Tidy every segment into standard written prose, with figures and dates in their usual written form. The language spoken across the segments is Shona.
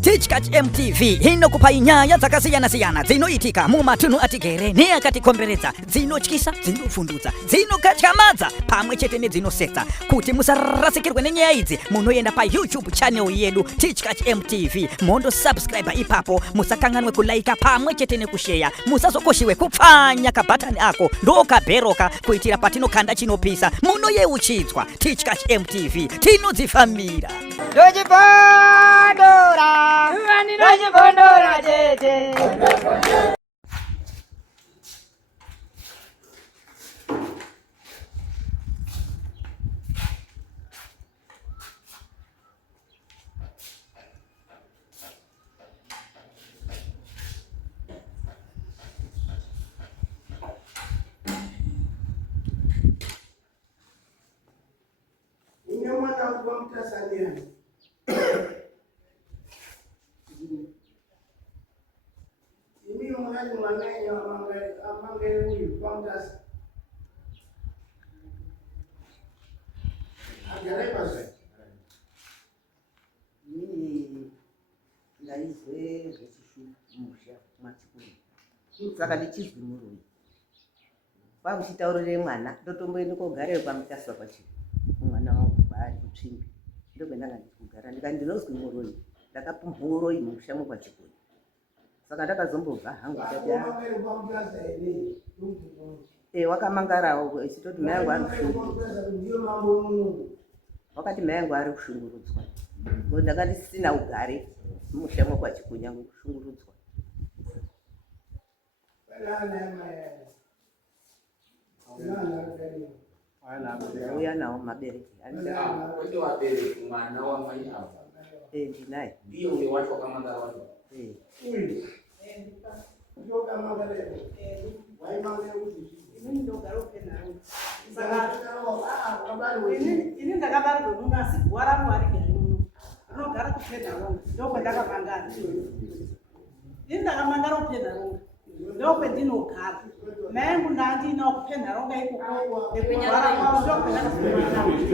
Teachcatch MTV inokupa inyaya dzakasiyana-siyana dzinoitika mumatunhu atigere neakatikomberedza, dzinotyisa, dzinofundutsa, dzinokatyamadza pamwe chete nedzinosetsa. Kuti musarasikirwe nenyaya idzi, munoenda pa YouTube channel yedu Teachcatch MTV, mondo subscribe ipapo, musakanganwe kulaika pamwe chete nekushare, musazokoshiwe kupfanya kabhatani ako ndokabheroka kuitira patinokanda chinopisa munoyeuchidzwa. Teachcatch MTV tinodzifamira. Dojibondora jeje. Mwana kwa Mtanzania. Mimi mwana mwanenyo amangere huyu kwa Mtanzania. Agareba sasa. Mimi ndaizwe zvechishumusha machikuru. Saka ndichizwi murui. Kwakuchitaurire mwana ndotomboende kogare pamutaswa pachi. Mwana wangu bari kutsvimbi. Ndokwendanga ndikugara ndinozwi muroi. Ndakapumha uroi mumusha kwachikuru. Saka ndakazombobva hangu wakamangarawo ichitoti mai angu ari kushungurudzwa. Wakati mai angu ari kushungurudzwa. Ndakandisina ugare mumusha kwachikunya kushungurudzwa. Uya nawo mabereki. Mwana wa mai avo. Ndinaye. Ndiyo uyo wacho wakamangara wacho. Ndio kama ngale. Waimangere kuti Ini ndogara upenharo. saka kabari wewe. Ini ndakabarwa muno asi gwa rangu harigari muno. Ndogara kupenharo. Ndokwandakapangana. Ini ndakamangara upenharo. Ndokwendinogara. Mai angu ndandinawo kupenharo ikoko. Nekugara kwavo ndokwandakapangana.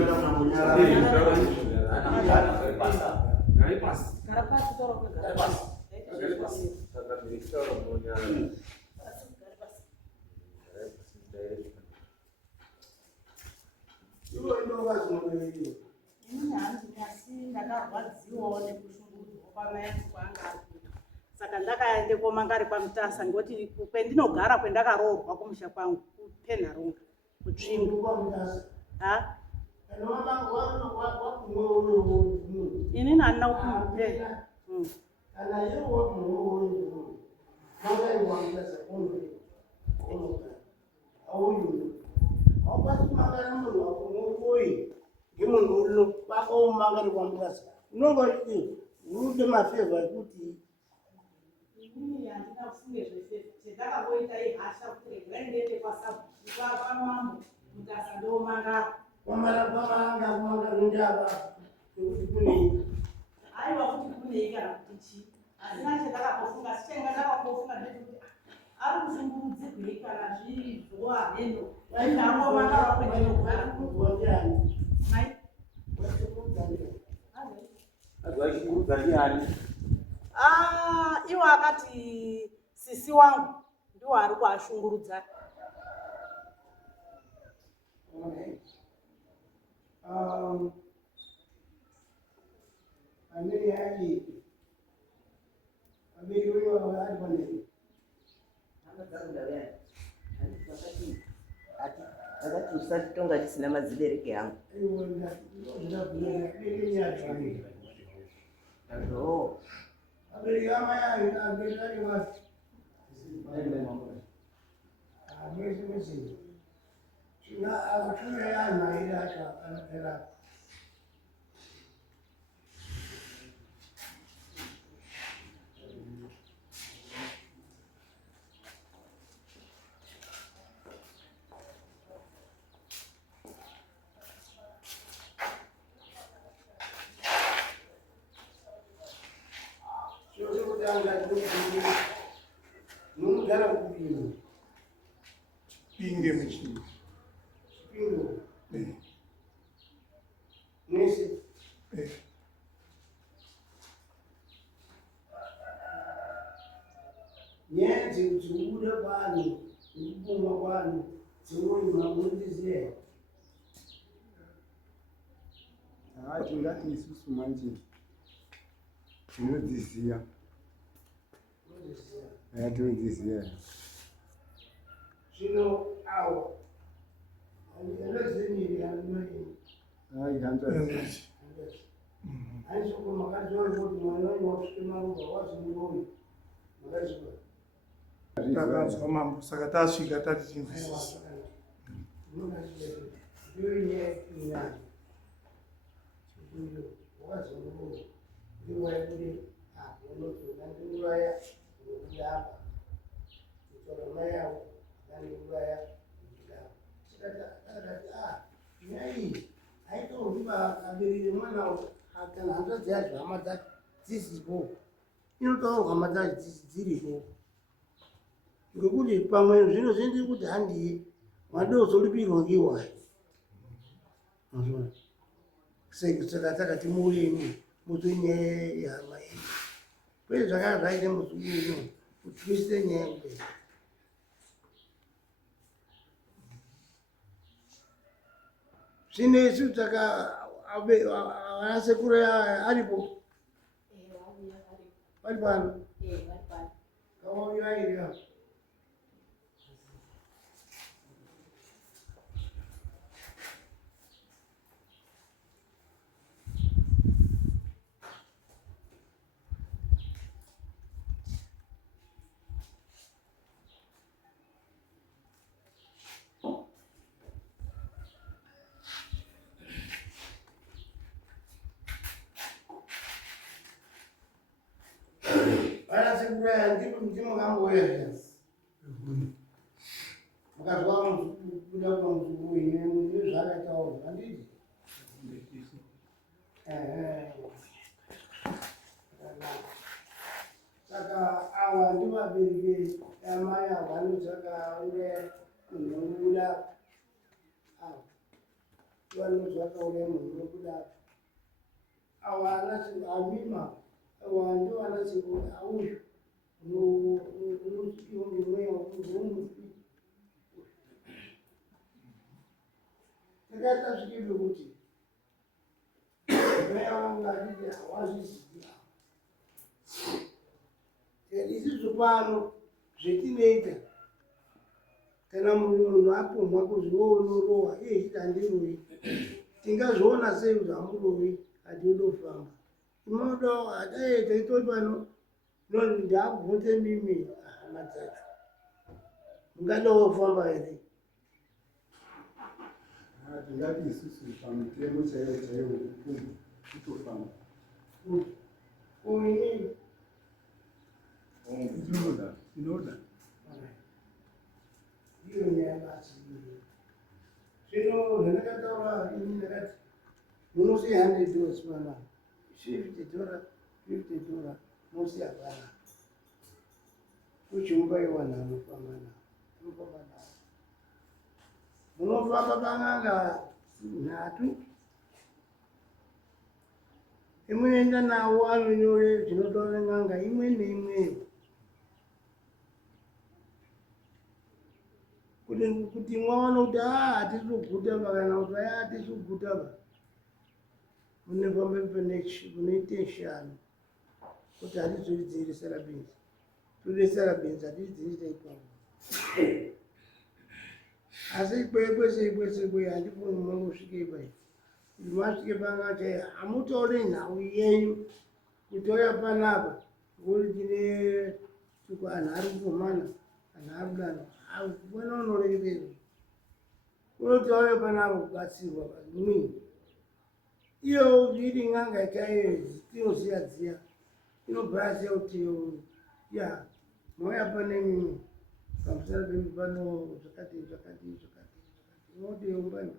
Karapasi toro ndakarwadziwawo nekushungurudzwa kwamai angu kwanga ari kuita. Saka ndakaende komangari kwamutasa ngekuti kwendinogara kwendakaroorwa kumusha kwangu kupenharonga kutsvimbo. Ini handina kupumha. Kana yeye wakumwoyo mangari wamutasa auyu akwati mangari munhu wakumwoyo ngemunhu uno kwako mangari wamutasa unonga urude mafevha ekuti Ini handina kufunge zvese chendakagoita ihasha kuti regaindiende kwamambo mutasa ndomangara. kwamanga ndava ekuti kunei Aiwa kuti kunei kana kuti chii. Asina chendakakofunga sichenga ndakakofunga ndekuti ari kushungurudzirwei kana zvizowa heno. Ndangomangara kwendinogara. Mai. Iwo akati sisi wangu ndiwo ari kuashungurudza. Amiri yaji amiri wewe hadi bwana akati usatonga tisina madzibereki yangu. amiri kama ya amiri kali wapi amiri na akutumia yana ile hata anapenda Pingue machine. Pingue. Nesse Nyenzi uchiuda kwanu ukupuma kwanu dzimweni mamundiziye tingati isusu manje tinodziziya tinodziziya zvino awa anoziniri anonoini aisoko makazori kuti mwana wenyu wakusvike maruva wazimuroyi makazviwa takanzwa mambo saka tasvika tati tinzwisisa ndoinyaya wakazomuroyi ndiwaibude apo unozoda ndiuraya unobuda apa kutora mai yavo andiuraya ndidapa tikati nyaya iyi aitorumba aberere mwana kana hanzvadzi yacho hama dzacho dzisipo inotaurwa hama dzacho dziripo ngekuti pamwe zvino zviendei kuti handiye madozolipirwa ngiwai saka takati muuyeni muzoinyaya yehama yedu kwete zvakanga zvaite muzuuyeni kutwisite nyaya kudai zvinezvi taka ana sekuru aripo vari pano kavauyairira vanasekuraya ndimokamboya mukazwa kuda kwamuzuku ine zvakaitaurwa handiti saka awa ndivabereki amai avo vanotsvaka uraya munhu unobuda ava vanozvakauraya munhu unobuda awa amima wando anasiko auyu unosvikiwa ngemweya wekuzomufi takati tasvike pekuti mweya wangu atiti hawazvizivi isusu pano zvetinoita kana munhu apumwa kuzviwoonorowa iye chiti handirowi tingazviona sei kuti hamurowi hatiodofamba imodo adaita itoti pano ndakubvunze mimi hama dzacho mungadawo kufamba here tingati isusu pamutemo chaiwo chaiwo kupuma kutofamba uini inoda iyo nyaya basi zvino zvandakataura ini ndakati munosi $100 panapa $50 mosi hapana kuchimumbaiwa nhano pamana unofamba nawo munofamba pang'anga 3 imunoenda nawo anonyore zvinotaura n'anga imwe neimweyo kuti mwaona kuti hatisi kugutaba kana kuti aya hatisi kugutaba munofamba kunoiteshano kuti hatizoidzirisira benzi todesera benzi hatidzirisira ipapo asi kwese handifuni mangosvike ipai kuti masvike pangacha hamutaure nhau yenyu kuti oya panapa ngoti tine suku anhu ari kupomana anhu ari kudano vona unorekererwa unoti oya panapa kubatsirwa mwini iyo iri n'anga chaiyo tinoziya dziya inobva yaziya kuti ya mauya pane mimi pamusana pemi pano zvakati inoti ungani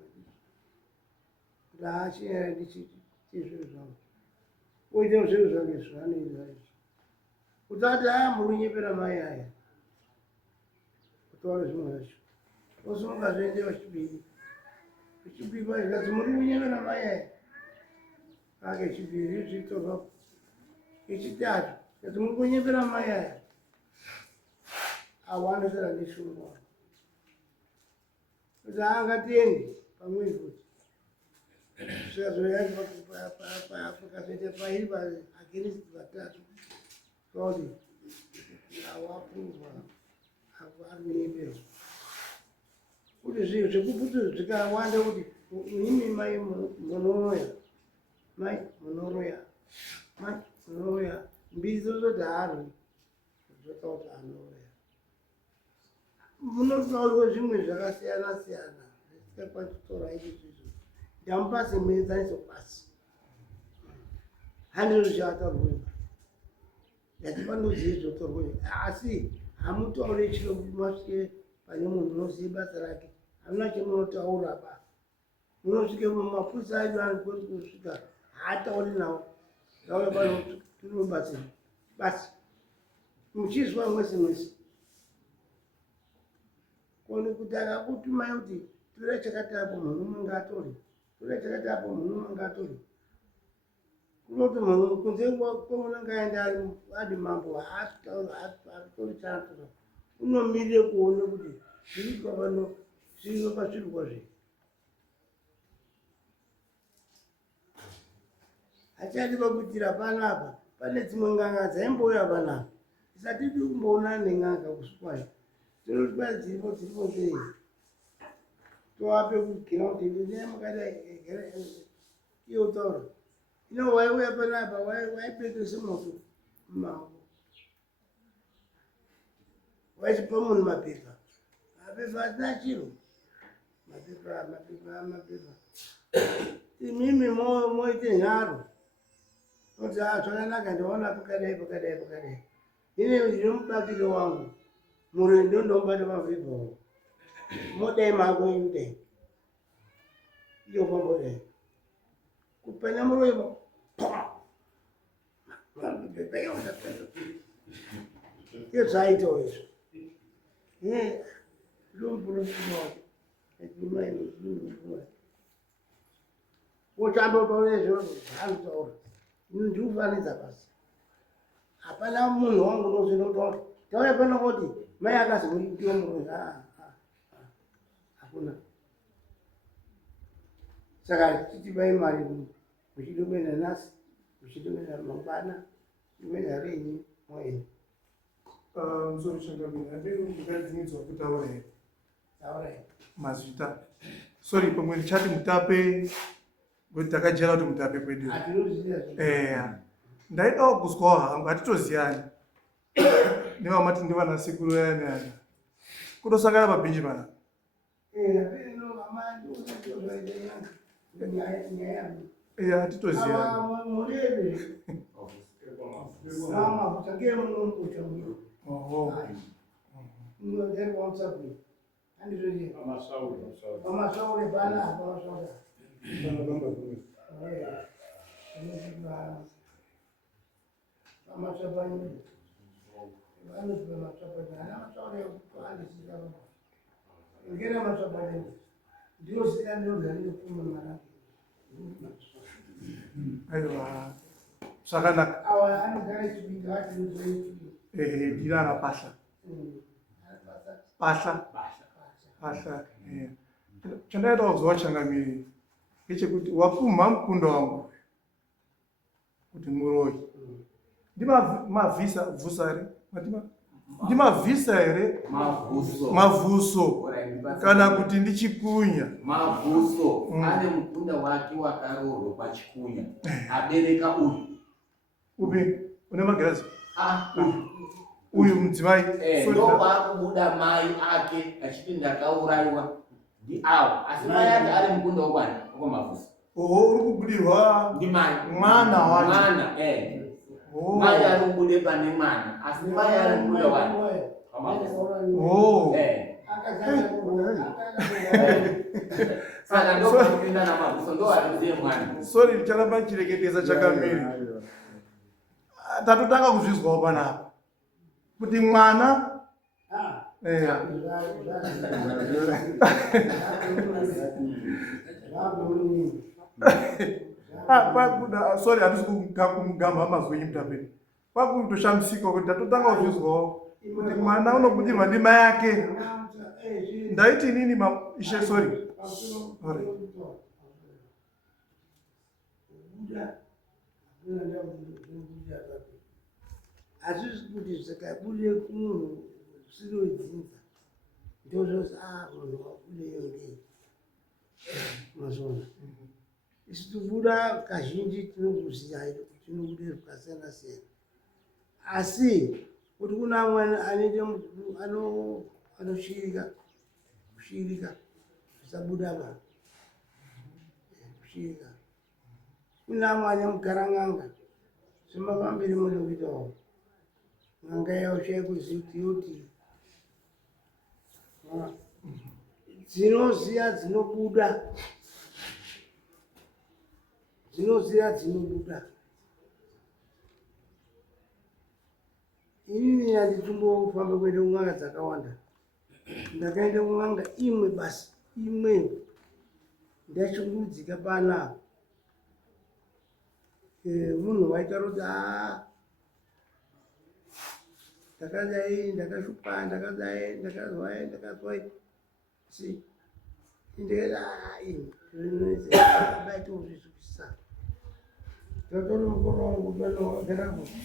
kuti haachina ndichiti chezviro zvangu oita zviro zvange zvanoita izvi kuti ati murunyepera mai aya kutaura zvimwe zvacho osimuka zviende vachibiri uchibikwa zvikati muri kunyepera mai aya kake chiviri zvitorwa chechitatu kuti mukunyepera mai aya awanosara neshungu kuti angatiende pamwezi kuti zvazoya pakazoita pairi against vatatu kuti awapungwa arimunyepero kuti zvinhu zvekuputso zvikawanda kuti imi mai munoroya mai munoroya mai munoroya mbiri dzozoti harwi zvotauti anoroya munotaurwa zvimwe zvakasiyana siyana zvisikakwanisitora ichizvizvo ndamupasi muedzaniso pasi handizvo zvichataurwa yatipandozive zvotorwa asi hamutaure chiro masvike pane munhu unozive basa rake hamuna chemunotaura pa munosvike mumapurisa edu kusvika haatauri nawo auya pano tinobatsira basi muchizwa mwese kone kuti akakutumai kuti tora chakati apo munhu umwe ngaatore tora chakati apo munhu umwe ngaatore kunoti munhu kunze kwaunenge aenda ari mambo hatori chanatora unomirire kuone kuti zvirikwa pano zviriwo pasvirikwa zviri hachadi pakuitira panapa pane dzimwe ng'anga dzaimbouya panapa tisatidi kumboonana neng'anga kusukwayo tinotwa dziripo sei tovape kugiraundi nemukadai iyo taura ino waiuya panapa waipetese moto mumango waichipa munhu mapepa hatina chiro mapepa imimi moite nharo kuti zvakanaka ndaona pakadai ine ndinomubatiro wangu murendo ndomubata mavhibhao modai mako indai iyo pambodai kupenya muroimo yezvaitawo izvo ndombunosimwake wochambotaura izvozvo zvaanotaura ndikufanidza basi hapana munhu wangu nozvinotaura tauya pano kuti mai akazi muitiwa muroi hakuna saka tichibai mari muchidomena nhasi muchidomena mangwana domena renyi moeni musoro changamira ndingadzinidzwa kutaura here taura here mazvita sorry pamwe ndichati mutape kuti takajera kuti mutape kwedu hatinoziva ndaidawo kuzwawo hangu hatitoziyani nevamati ndivanasekuru vayani ana kutosangana pabhinji pana hatitoziyani aiwa zvakanaka ndinana pasha chandaida kuzwa changamiri ngechekuti wapumha mukunda wangu kuti muroi ndimavhisa vhusare ndimavhisa here mavhuso kana kuti ndichikunya mavhuso ane mukunda wake wakaroorwa pachikunya abereka uyu upi une magirazi uyu mudzimai ndokwakubuda mai ake achiti ndakaurayiwa ndiawo asi mai ake ari mukunda wokwani okwamavhuso uri kubudirwa ndi mai mwana wacho mai ari kubude pane mwana asi mai ari mukunda wani saka ndokupinda namavhuso ndoariziye mwana sorry ndicharamba nchireketesa chakamiri tatotanga kuzvizwawo panapa kuti mwana pakuda sorry handisi kumugamba amazwenyu mutapeni pakutoshamsika kuti ndatotanga kuzvizwawo kuti mwana unobudirwa ndimai yake. Ndaiti nini ishe sorry. Hazvisi kuti zvikabude kumunhu zvinodzinza ndozvozi munhu wabudeyo ngei mazvona. Isu tobuda kazhinji tinokuziya kuti tinobude zvakasiyana siyana, asi kuti kuna amweni anoite anoshirika zvisabuda vanhu kushirika. Kuna amwe mugara n'anga zvemafambiro mune kuitawo n'anga yaushaye kuziva kuti yoti dzinoziya dzinobuda inini handitombofamba kuende kun'anga dzakawanda. Ndakaende kun'anga imwe basi imwe ndachungudzika panapa. Munhu waitaura kuti ndakadai ndakashupa ndakazwai si ndikaiti zvinobaita kuzvizwisisa totori mukoro wangu nogara kuti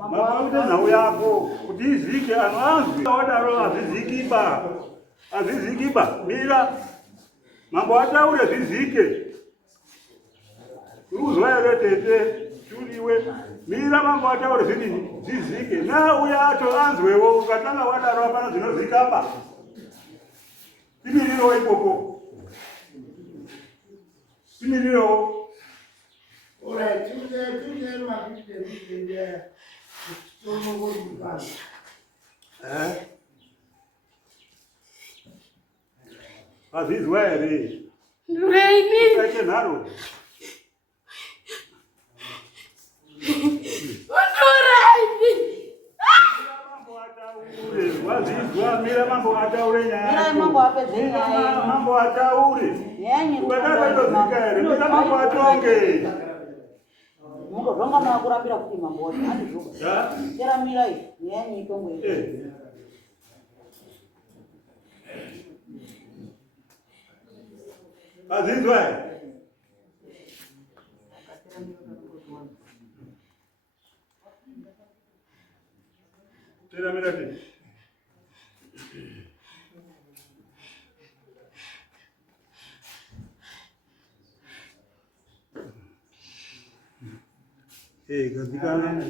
Mamakuite nhau yako kuti izike anozvi wadaro azvizikiba mira mambo ataure zvizike uzwa ere tete tuliwe mira mambo ataure zvizike na uya ato anzwewo ukatanga wadaro apana zvinozikaba timiriro ikoko timiriro. Alright, tuze mapite azvizwa ere aite nharo wazvizwa mira mambo ataure nyaya mambo ataure ukadakatozika ere mira mambo atonge mungozvanga makurambira kuti mambo wati andizvoka chera mirai neyanyi itongo azvizwa chera mirati gadzikana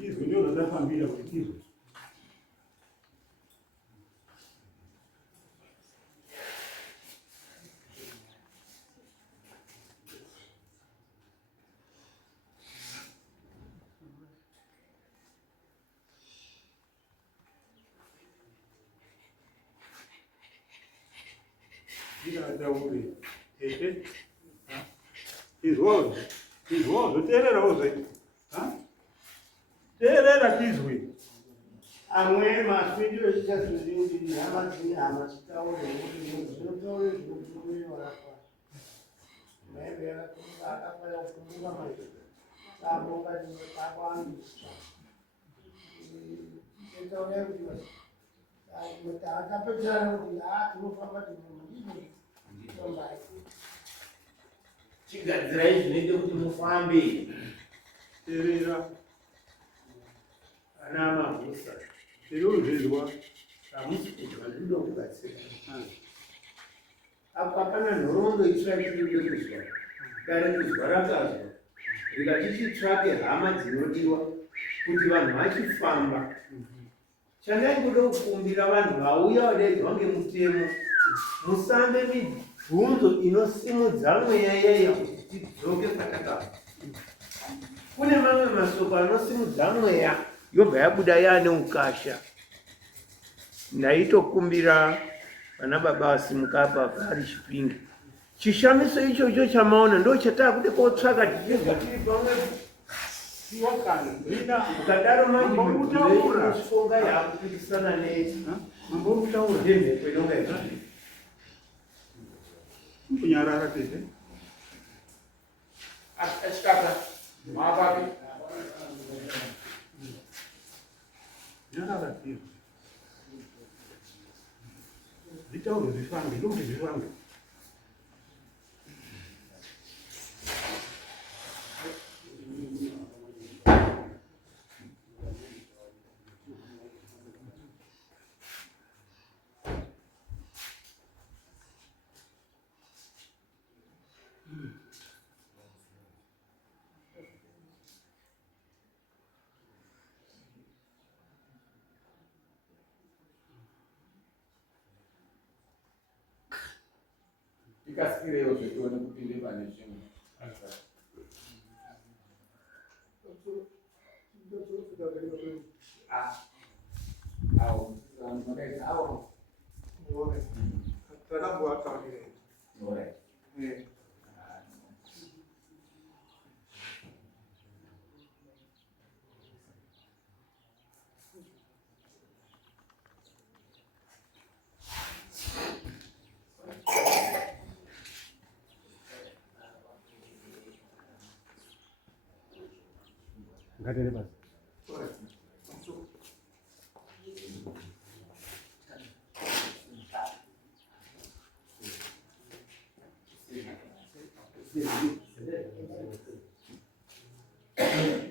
izwi ndio zvadzafambira kuti izwi ndinadauri ete izvozvo teererawo zve teerera tizwi amwe maswidiro chichazozindi hama dzine hama chitaure kuti zvinotaure zvinotukuiwarapa maybe akafanya kufunga mai sabongati akwandisa etaure kuti Atapedzana kuti tinofamba timudini. Chigadzirai zvinoite kuti mufambe. Terera ana magusa tirozvezwa Hamusipedwa ndinoda kubatsira. Apa pana nhoroondo isati tirikude kuzwa. Dare kuzwa rakazwa. Rikati titsvake hama dzinodiwa kuti vanhu vachifamba. Chandaikuda kukumbira vanhu vauya vadaidzwa ngemutemo. Musambe mibvunzo inosimudza mweya yaiya kuti tidzoke kwatakabva. Kune mamwe masoko anosimudza mweya yobva yabuda yaane ukasha. Ndaitokumbira vana baba vasimuka apa vari Chipinge. Chishamiso ichocho chamaona ndo chataakude kotsvaka tichibva tiri pamwepo. Ukadaro manjimufonga yaakupikisana nemhepo inonga ichii. kunyarara tete. Achikapa mapapi. Nyarara tete. Vitauro zvifambe, ndokuti zvifambe. Ikasikirewo zvetione kupinde pane zvimwe. Ngatele basi.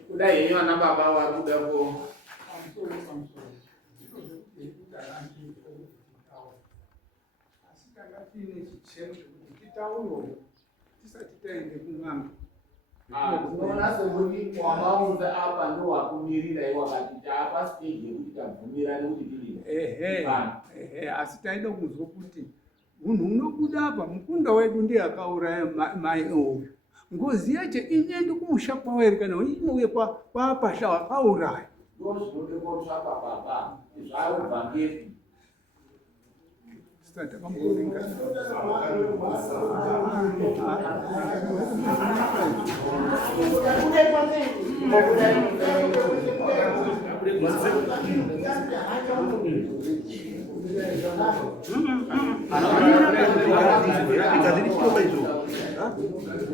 Kudai yenyu vana baba vari kuda ku unoona sekuti wamaunza apa ndo wakumirira wakati taapa stage yekuti tabvumirane kuti tidini. Asi taida kuzwa kuti munhu unobuda apa mukunda wedu ndiye akauraya mai oyu. Ngozi yacho inyende kumusha kwawo ere kana inouye kwapasha wakauraya. Ndo zvinode kotsvakwa baba. Zvaubva ngepi?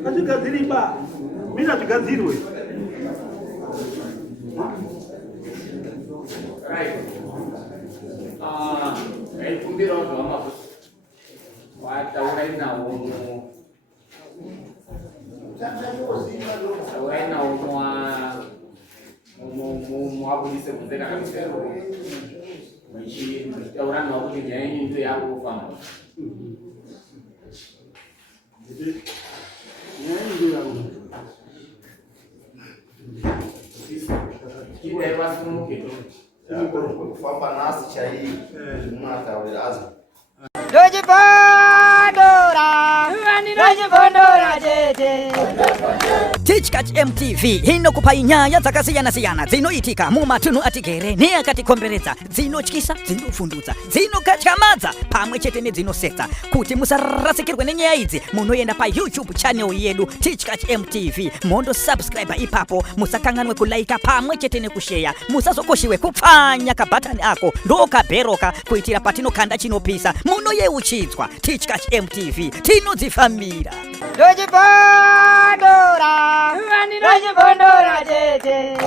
Azvigadziriba, mina zvigadzirwe. Kumbirawo zvawamakuti wataurai nawo muwabudise kunze kana musero muchitaura nawo kuti nyaya yenyu ndiyo yakufamba. Chidai vasumuke kufamba nasi chai zvimwataurira azi Ndochipondora tete. Teachkatch MTV inokupa nyaya dzakasiyana-siyana dzinoitika mumatunhu atigere neakatikomberedza, dzinotyisa, dzinofundutsa, dzinokatyamadza pamwe chete nedzinosetsa. Kuti musarasikirwe nenyaya idzi, munoenda paYouTube channel yedu Teachkatch MTV, mondo subscribe ipapo, musakanganwe kulaika pamwe chete nekushare, musazokoshiwe kupfanya kabhatani ako ndokabheroka kuitira patinokanda chinopisa munoyeuchidzwa. Teachkatch MTV tinodzifamira. Ndochipondora tete.